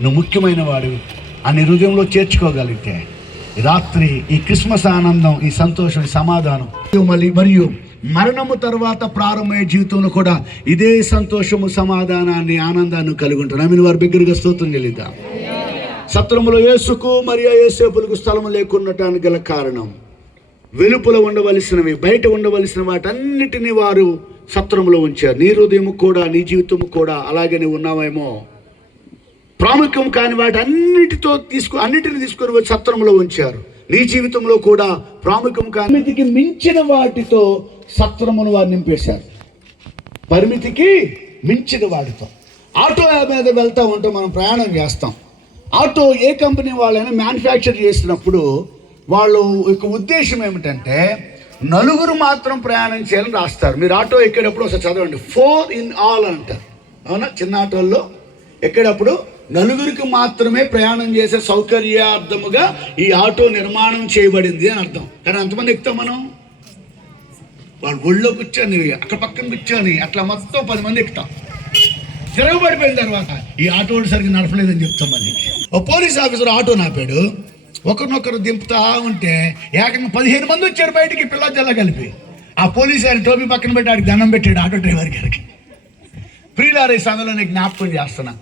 నువ్వు ముఖ్యమైన వాడు అని హృదయంలో చేర్చుకోగలిగితే రాత్రి ఈ క్రిస్మస్ ఆనందం, ఈ సంతోషం, ఈ సమాధానం మరియు మరణము తర్వాత ప్రారంభమయ్యే జీవితంలో కూడా ఇదే సంతోషము, సమాధానాన్ని, ఆనందాన్ని కలిగి ఉంటాను. ఆమె వారి బిగ్గరగా స్తోత్రం చెల్లిద్దాం. సత్రములో యేసుకు మరియు యేసేపులకు స్థలము లేకున్నటానికి గల కారణం, వెలుపల ఉండవలసినవి, బయట ఉండవలసిన వాటన్నిటినీ వారు సత్రములో ఉంచారు. నీ హృదయము కూడా, నీ జీవితము కూడా అలాగే నువ్వు ఉన్నావేమో. ప్రాముఖ్యం కాని వాటి అన్నిటిని తీసుకొని వచ్చి సత్రంలో ఉంచారు. నీ జీవితంలో కూడా ప్రాముఖ్యం కాని పరిమితికి మించిన వాటితో సత్రమును వారు నింపేశారు. పరిమితికి మించిన వాటితో. ఆటో మీద వెళ్తూ ఉంటే మనం ప్రయాణం చేస్తాం. ఆటో ఏ కంపెనీ వాళ్ళైనా మ్యానుఫ్యాక్చర్ చేసినప్పుడు వాళ్ళు యొక్క ఉద్దేశం ఏమిటంటే నలుగురు మాత్రం ప్రయాణం చేయాలని రాస్తారు. మీరు ఆటో ఎక్కేటప్పుడు ఒకసారి చదవండి, 4 in all అంటారు. అవునా? చిన్న ఆటోల్లో ఎక్కేటప్పుడు నలుగురికి మాత్రమే ప్రయాణం చేసే సౌకర్యార్థముగా ఈ ఆటో నిర్మాణం చేయబడింది అని అర్థం. కానీ అంతమంది ఎక్కుతాం మనం. వాళ్ళు ఒళ్ళో కూర్చొని, అక్కడ పక్కన కూర్చొని అట్లా మొత్తం 10 మంది ఎక్కుతాం. తిరగబడిపోయిన తర్వాత ఈ ఆటో సరిగ్గా నడపలేదని చెప్తాం. మళ్ళీ ఓ పోలీస్ ఆఫీసర్ ఆటో నాపాడు. ఒకరినొకరు దింపుతా ఉంటే ఏకంగా 15 మంది వచ్చారు బయటికి, పిల్ల జల్ల కలిపి. ఆ పోలీస్ ఆయన టోపీ పక్కన పెట్టి ఆడికి దండం పెట్టాడు ఆటో డ్రైవర్ గారికి. ప్రియులారా, ఈ సమయంలో నేను జ్ఞాపకం చేస్తున్నా,